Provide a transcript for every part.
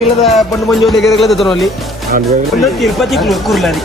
పండు మంజు దగ్గర తోలి తిరుపతి కూర్లని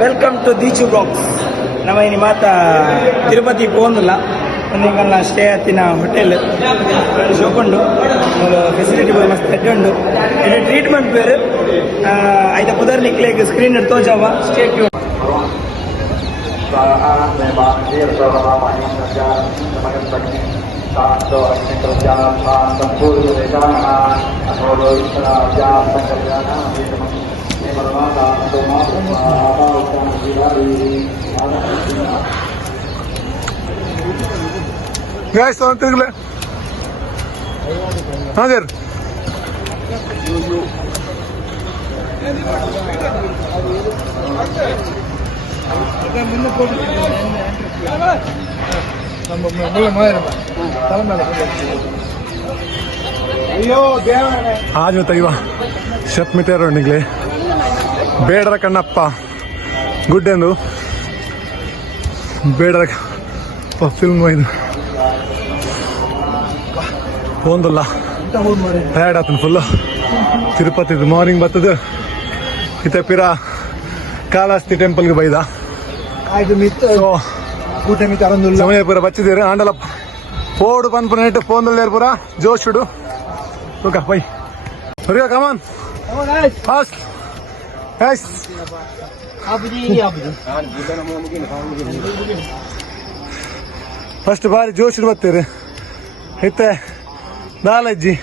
ವೆಲ್ಕಮ್ ಟು ದೀಚು ಬ್ಲಾಗ್ಸ್ ನಮ್ಮ ಇನಿ ಮಾತ ತಿರುಪತಿ ಪೋಂದುಲ್ಲ ಒಂದಿಂಗಲ್ಲ ಸ್ಟೇ ಹತ್ತಿನ ಹೋಟೆಲ್ ಶೋಕೊಂಡು ಫೆಸಿಲಿಟಿ ಮಸ್ತ್ ತಗೊಂಡು ಇದು ಟ್ರೀಟ್ಮೆಂಟ್ ಬೇರೆ ಐತ ಪುದರ್ ನಿಕ್ಲೇಗ್ ಸ್ಕ್ರೀನ್ ತೋಜಾವ stay tune Guys, on tigle. Hadir. आज बताइए शेफ मितेरो निकले ಬೇಡರ ಕಣ್ಣಪ್ಪ ಗುಡ್ಡೆಂದು ಬೇಡರ ಫಿಲ್ಮ್ ಇದು ಹೋಂದಲ್ಲ ಟಯರ್ಡ್ ಆತನ ಫುಲ್ಲು ತಿರುಪತಿ ಮಾರ್ನಿಂಗ್ ಬರ್ತದ ಇತ್ತೆ ಪಿರ ಕಾಳಹಸ್ತಿ ಟೆಂಪಲ್ಗೆ ಬೈದ ಸಮಯ ಪೂರ ಬಚ್ಚಿದ್ದೀರಿ ಆಂಡಲ ಪೋಡು ಪನ್ಪು ನೆಟ್ಟು ಫೋನಲ್ಲಿ ಪೂರ ಜೋಶುಡು ಓಕೆ ಬೈ ಹೊರಗ ಕಮಾನ್ ಫಾಸ್ಟ್ Guys, ಫಸ್ಟ್ ಬಾರಿ ಜೋಶ್ ಬರ್ತೀರಿ ಇತ್ತೆ ದಾಲಜ್ಜಿ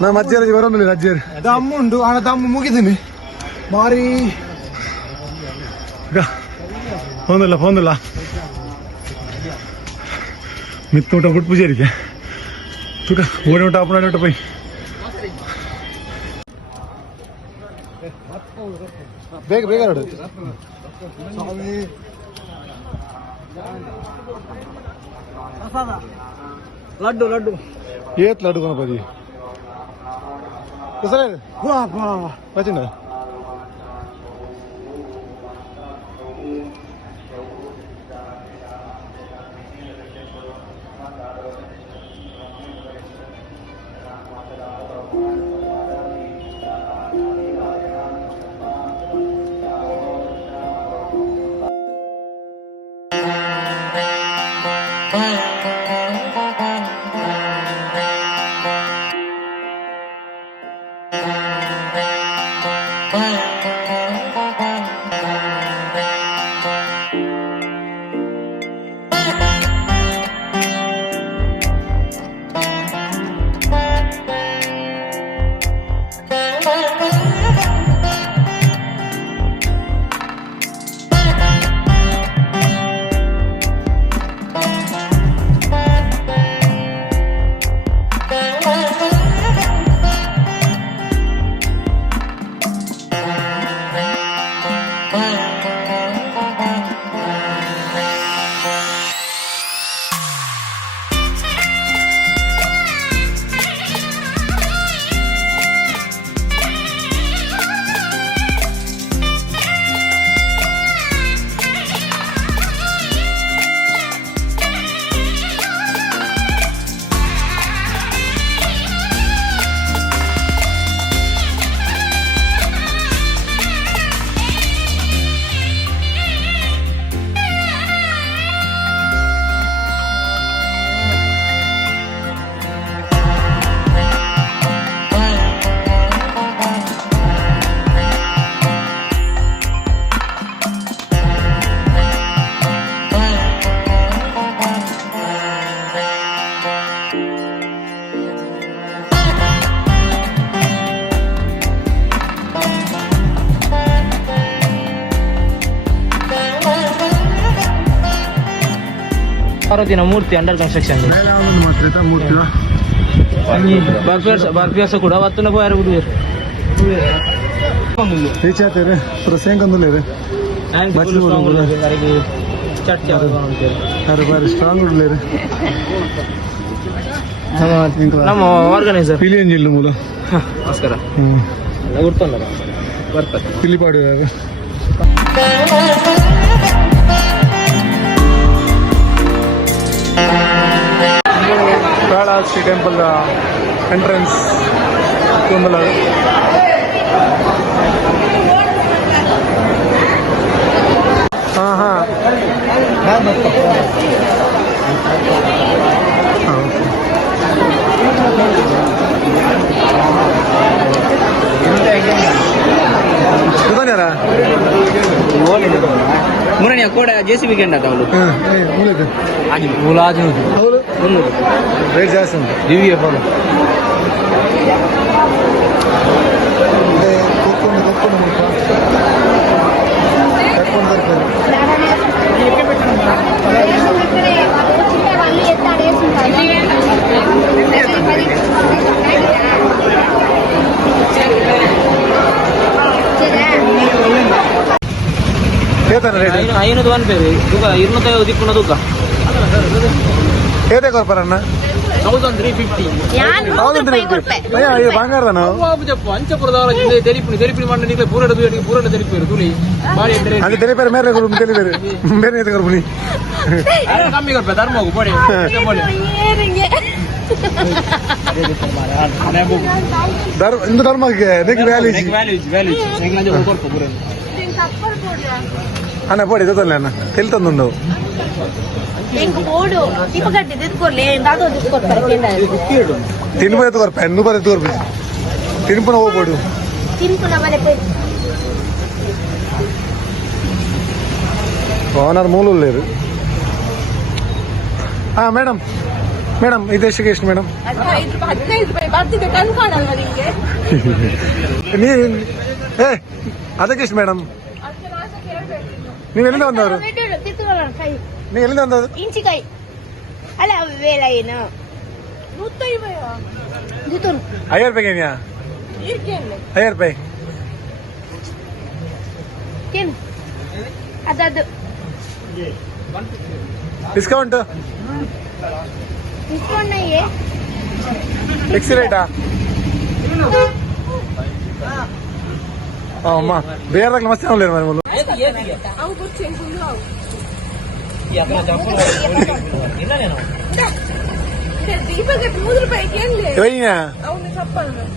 ನಮ್ಮ ಅಜ್ಜಿಯರಿಗೆ ಬರೋದಿಲ್ಲ ಅಜ್ಜಿಯರು ದಮ್ಮು ಉಂಟು ಹಣ ದಮ್ಮು ಮುಗಿದೀನಿ ಮಾರಿ ಫೋನಿಲ್ಲ ಮಿತ್ತೂಟ ಬಿಟ್ಟು ಪೂಜಾರಿಗೆ ತುಕ ಓಡಿ ಊಟ ಅಪ್ಪನ ಊಟ ಪೈ ಬೇಗ ಬೇಗ ನೋಡು ಲಡ್ಡು ಲಡ್ಡು ಏತ್ ಲಡ್ಡು ಗಣಪತಿ ಬಚ್ಚಿನ ಪಾರ್ವತಿನ ಮೂರ್ತಿ ಅಂಡರ್ ಕನ್ಸ್ಟ್ರಕ್ಷನ್ ಮೇಲೆ ಯಾವ್ದೊಂದು ಮಾತ್ರ ಆಯ್ತಾ ಮೂರ್ತಿ ಬರ್ಫಿಯರ್ಸ ಕೂಡ ಅವತ್ತನ ಯಾರು ಹುಡುಗಿರು ರೀಚ್ ಆಗ್ತಾರೆ ಸೇಂಕಂದುಲೇರು ಬಾರಿ ಸ್ಟ್ರಾಂಗ್ ಉಡ್ಲೇರು ನಮ್ಮ ಆರ್ಗನೈಸರ್ ಪಿಲಿಯನ್ ಜಿಲ್ಲು ಮೂಲ ನಮಸ್ಕಾರ ಗುರ್ತಲ್ಲ ಬರ್ತಾರೆ ಪಿಲಿಪಾಡು ಕಾಳಹಸ್ತಿ ಟೆಂಪಲ್ ಎಂಟ್ರೆನ್ಸ್ ತುಂಬಲ ಹಾಂ ಮುರಣಿಯ ಕೋಡ JCB ಕೆಂಡ ಅವಳು ರೇಟ್ ಜಾಸ್ತಿ ಉಂಟು ದಿವ್ಯ ಫೋನ್ ಐನೂರು ಒನ್ ಪೇರು ತೂಕ 250 ದಿಕ್ಕುನ ತೂಕ ಏತೆ ಕೊರ್ಪರಣ್ಣ 1350 ಬಂಗಾರದ ನಾವು ಅಂಚಪುರದ ತೆರಿಪಿ ಮಾಡಿ ನಿಮಗೆ ಪೂರಡ ತೆರಿಪೇರು ತುಳಿ ಅದು ತೆರಿಪೇರು ಮೇರೆ ತೆರಿಪೇರು ಬೇರೆ ಏತೆ ಕೊರ್ಪುನಿ ಕಮ್ಮಿ ಕೊಡ್ಪೆ ಧರ್ಮ ಹೋಗು ಪೋಡಿ ಇಂದು ಧರ್ಮಕ್ಕೆ ನೆಕ್ ವ್ಯಾಲಿ ಅಣ್ಣ ಪೋಡಿ ಗೊತ್ತಲ್ಲ ಅಣ್ಣ ತೆಲ್ ತಂದುಂಡು ತಿನ್ಪು ಕೊರ್ಪೆ ನೂಪರ್ ಎತ್ತು ಕೊರ್ಪೆ ತಿನ್ಪುನ ಹೋಗ್ಬೋಡು ಓನರ್ ಮೂಲರು ಹಾ ಮೇಡಮ್ ಮೇಡಮ್ ಇದೆಷ್ಟಕ್ಕೆ ಎಷ್ಟು ಮೇಡಮ್ ನೀ ಏ ಅದಕ್ಕೆ ಎಷ್ಟು ಮೇಡಮ್ ನೀವು ಎಲ್ಲಿಂದ ಬಂದವರು ನೀವು ಎಲ್ಲಿಂದ ಬಂದವರು ಇಂಚಿಕಾಯಿ ಅಲ್ಲ ವೇಳ ಏನು 5000 ರೂಪಾಯಿಗೆ 5000 ರೂಪಾಯಿ ಏನು ಅದದು ಡಿಸ್ಕೌಂಟ್ ಡಿಸ್ಕೌಂಟ್ नहीं ಫಿಕ್ಸ್ ರೇಟಾ ಅಮ್ಮ ಬೇರೆ ಮಸ್ತ್ ಅವಲೇರು మరి ಮೊದಲು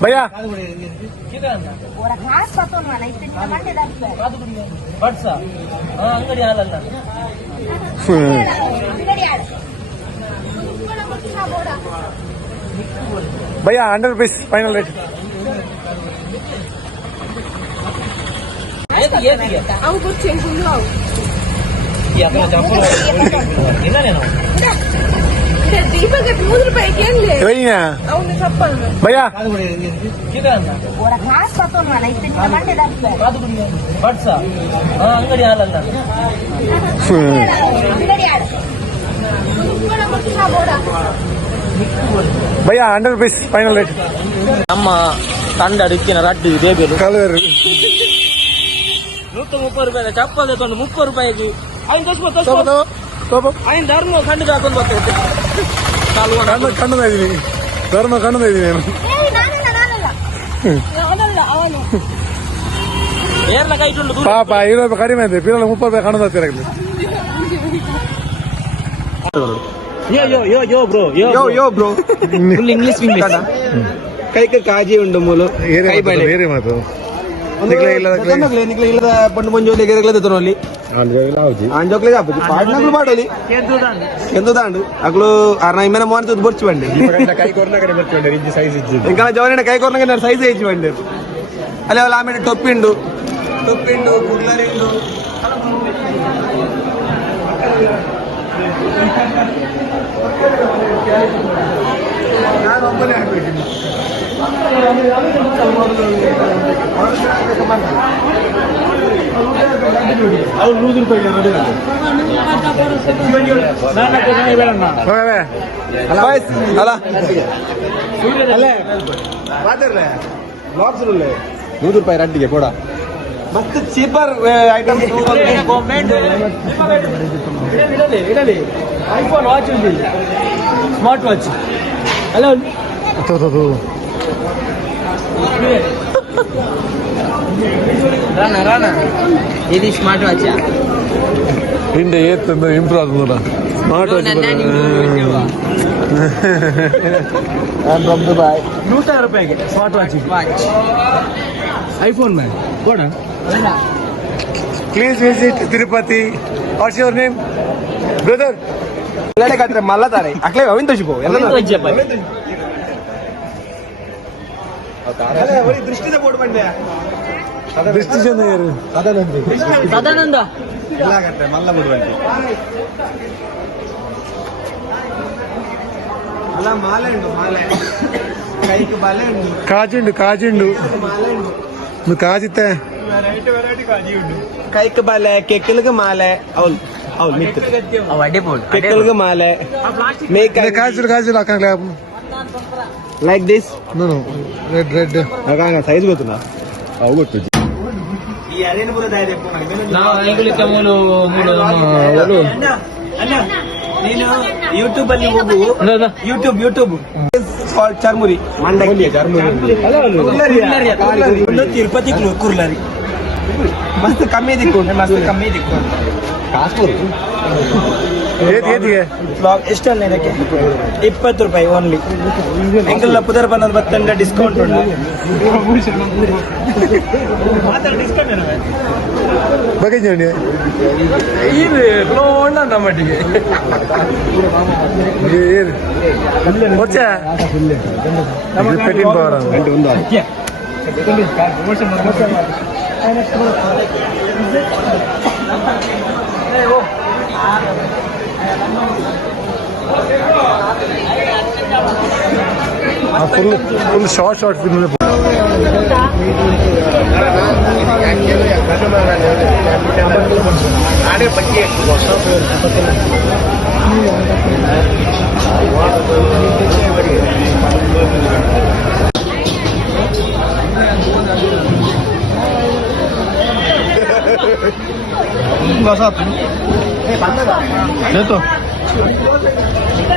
ಭಯ್ಯಾ ಅಂಗಡಿ ಹಾಲಲ್ಲ ಭಯ್ಯಾ 100 ರೂಪೀಸ್ ಫೈನಲ್ ರೇಟ್ ಭಯ್ಯಾ ಅಂಗಡಿ ಹಾಲಲ್ಲ ಭಯ್ಯಾ 100 ರೂಪೀಸ್ ಫೈನಲ್ ರೇಟ್ ನಮ್ಮ ತಂಡ ಅಡಿಕ್ಕಿನ ರಡ್ಡಿ ದೇಬೇರು ಕಲರ್ 130 ರೂಪಾಯಿ ಚಪ್ಪಲ್ ತಗೊಂಡು 30 ರೂಪಾಯಿಗೆ ಐನ್ ಧರ್ಮ ಖಂಡಿತ ಹಾಕೊಂಡು ಬರ್ತೈತೆ ಕಣ್ಣದ ಇದೀನಿ ಧರ್ಮ ಕಣ್ಣದ ಇದೀನಿ ಏರ್ನ ಕೈ ಇಟ್ಟು ಪಾಪ 20 ರೂಪಾಯಿ ಕಡಿಮೆ ಇದೆ ಪಿರಲ್ಲ 30 ರೂಪಾಯಿ ಕಣ್ಣದ ಹತ್ತಿರಾಗಲಿ ಯೋ ಬ್ರೋ ಫುಲ್ ಇಂಗ್ಲಿಷ್ ಕೈಕ ಕಾಜಿ ಉಂಡು ಮೂಲು ಬೇರೆ ಮಾತು ಇಲ್ಲದ ಪಂಡು ಮುಂಜೋಲಿ ಗೆರೆಗಳಲ್ಲಿ ಆಂಜೋಕ್ಲೆ ಆಪುಜಿ ಪಾಡ್ನಗಳು ಮಾಡಲಿ ಎಂದು ದಾಂಡು ಅಗ್ಲು ಅರ್ನ ಇಮ್ಮನ ಮೋನ್ ತುದು ಬರ್ಚಿ ಬಂಡೆ ಕೈ ಕೊರ್ನಗಡೆ ಬರ್ಕೊಂಡೆ ಇಂಜಿ ಸೈಜ್ ಇಜ್ಜಿ ఇంకా జవన కై కొర్నగ సైజ్ ఇచ్చి ಬಂಡೆ ಅಲ್ಲ ಅವಳ ಆಮೇಲೆ ಟೊಪ್ಪಿಂಡು ಕುಡ್ಲರಿಂಡು ನಾನು ಒಬ್ಬನೇ ಹಾಕ್ಬೇಕಿಲ್ಲ ಅಲ್ಲ ಅಲ್ಲೇ ಮಾತಾಡ್ರೆ ₹100 ರಡ್ಡಿಗೆ ಕೊಡ ಮತ್ತೆ ಚೀಪರ್ ಐಟಮ್ ಐಫೋನ್ ವಾಚ್ ఉంది ಸ್ಮಾರ್ಟ್ ವಾಚ್ ಅಲ್ಲ ರಾನಾ ఇది స్మార్ట్ వాచ్ ಹಿಂದೆ ಏತ್ತಂದ್ರೆ ಇಂಪ್ರೂವ್ ಆದ smart watch from Dubai ₹100 smart watch iPhone man ಕೊಡ please visit Tirupati. What's your name brother? ಕಾತ್ರೆ ಮಲ್ಲತಾರೆ ಅಕ್ಲೇ ಅವಿನ್ ತೋಷಿಪೋ ದೃಷ್ಟಿದ ಬೋರ್ಡ್ ಬಂದೆ ದೃಷ್ಟಿ ಜನ ಯಾರು? ಸದಾನಂದ ಮಲ್ಲ ಬೋರ್ಡ್ ಬಂದೆ ಅಲ್ಲ ಮಾಲೆ ಉಂಟು ಮಾಲೆ ಕೈಗೆ ಬಾಲೆ ಉಂಟು ಕಾಜುಂಡು ಮಾಲೆ ಉಂಟು నువ్వు కాజితే ವೆರೈಟಿ ಕಾಜಿ ಉಂಟು ಕೈಗೆ ಬಾಲೆ ಕೆಕ್ಕಲ್ಗೆ ಮಾಲೆ ಅವಲ್ ಅವಲ್ ಮಿತ್ ಕೆಕ್ಕಲ್ಗೆ ಮಾಲೆ ಮೇಕ್ కాజులు అక్కడ ಲೈಕ್ ದಿಸ್ రెడ్ ಸೈಜ್ ಗೊತ್ತುನಾ ಅವು ಗೊತ್ತು ನೀನು ಯೂಟ್ಯೂಬ್ ಅಲ್ಲಿ ಹೋಗು ಯೂಟ್ಯೂಬ್ ಚರ್ಮುರಿ ತಿರುಪತಿ ಕುರ್ಲಾರಿ ಮಸ್ತ್ ಕಮ್ಮಿ ದಿಕ್ಕು ಬ್ಲಾಗ್ ಎಷ್ಟಲ್ಲ ಇದಕ್ಕೆ ₹20 ಓನ್ಲಿ ಎಂಕಲ್ಲ ಪುದರ್ ಬಂದ ಬತ್ತಂಡ ಡಿಸ್ಕೌಂಟ್ ಉಂಟು ಬಗ್ಗೆ ಮಟ್ಟಿಗೆ వచ్చా పెట్టిన పోరా ఫుల్ షార్ట్ ఫిల్మ్ ಆಡೆ ಬಗ್ಗೆ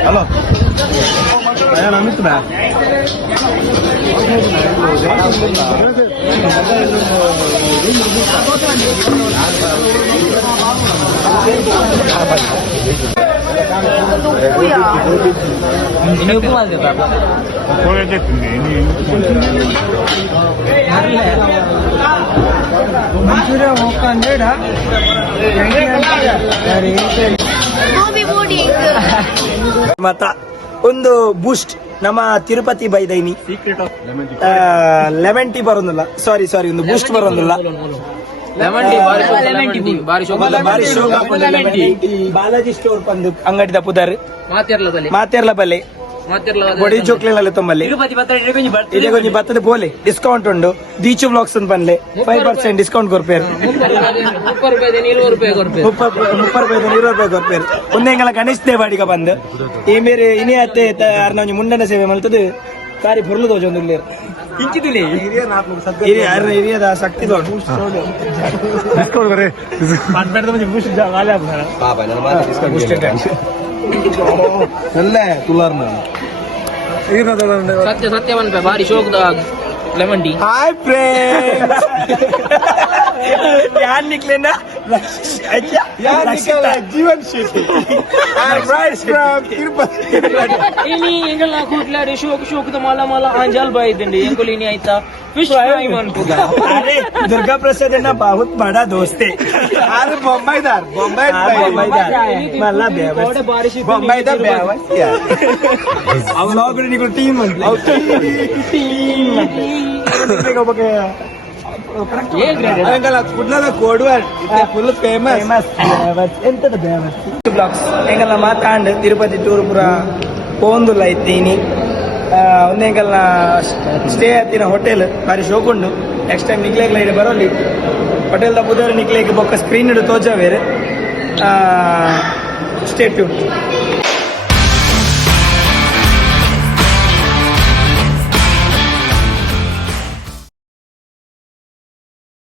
ಹಲೋ ನಮಿತ್ ಬ್ಯಾ ಮತ್ತ ಒಂದು ಬೂಸ್ಟ್ ನಮ್ಮ ತಿರುಪತಿ ಬೈದೈನಿ ಲೆಮನ್ ಟೀ ಬರೋದಿಲ್ಲ ಸಾರಿ ಒಂದು ಬೂಸ್ಟ್ ಬರೋದಿಲ್ಲ ಬಾಲಾಜಿ ಸ್ಟೋರ್ ಬಂದು ಅಂಗಡಿದ ಪುದರ್ ಮಾತೆರ್ಲ ಬಲೆ ಬೊಡಿ ಚೋಕ್ಲೆಲ್ಲ ತುಂಬಲ್ಲಿ ಇದೇ ಕೊಂಚ ಬತ್ತದ ಪೋಲೆ ಡಿಸ್ಕೌಂಟ್ ಉಂಡು ದೀಚು ಬ್ಲಾಗ್ಸ್ ಅಂತ ಬಂದ್ಲೆ 5% ಡಿಸ್ಕೌಂಟ್ ಕೊರ್ಪೇರು ₹30 ಕೊರ್ಪೇರು ಒಂದೆಂಗಲ ಗಣೇಶ್ ದೇವಾಡಿಗ ಬಂದು ಈ ಮೇರೆ ಇನಿ ಅತ್ತೆ ಅರ್ನ ಮುಂಡನ ಸೇವೆ ಮಲ್ತದ ಕಾರಿ ಪುರ್ಲು ತೋಜೊಂದು ಇಂಚಿದಿಲ್ಲ ಹಿರಿಯದ ಶಕ್ತಿ ಸತ್ಯವನ್ ಬಾರಿ ಶೋಕದ ಲೆಮನ್ ಟೀ ಹಾಯ್ ಫ್ರೆಂಡ್ಸ್ ಯಾನ್ ನಿಕ್ಲೆನ ಜೀವನ್ ಶೆಟ್ಟಿ ಇನಿ ಎಂಗಲ್ಲ ಕೂಟ್ಲಾರಿ ಶೋಕದ ಮಾಲ ಅಂಜಲ್ ಬಾಯ್ ಇದ್ದಂಡಿ ಎಂಕೊಲಿ ಇನಿ ಆಯ್ತಾ ಫಿಶ್ ಫ್ರೈ ಅನ್ಕೋದ अरे दुर्गा प्रसाद है ना बहुत बड़ा दोस्त है अरे बम्बईदार मला बम्बईदार ಅವ್ಲಾಗ್ರೆ ನಿಗು ಟೀಮ್ ಎಂಗಲ್ಲ ಕುಡ್ಲದ ಕೋಡ್ವರ್ಡ್ ಫುಲ್ ಫೇಮಸ್ ಎಂತದ ಬ್ಲಾಗ್ಸ್ ಎಂಗಲ್ಲ ಮಾತಾಂಡ್ ತಿರುಪತಿ ಟೂರ್ ಪುರ ಪೋಂದುಲ್ಲ ಇತ್ತೀನಿ ಒಂದೇಕಲ್ನ ಸ್ಟೇ ಆತಿನ ಹೋಟೆಲ್ ಬಾರಿ ಶೋಕುಂಡು ನೆಕ್ಸ್ಟ್ ಟೈಮ್ ನಿಕ್ಲೇಗ್ಲ ಇದೆ ಬರೋಲಿ ಹೋಟೆಲ್ ದ ಬುಧವಾರ ನಿಕ್ಲೇಗೆ ಬೊಕ್ಕ ಸ್ಕ್ರೀನ್ ಇಡು ತೋಜಾವೇರು ಸ್ಟೇ ಟ್ಯೂನ್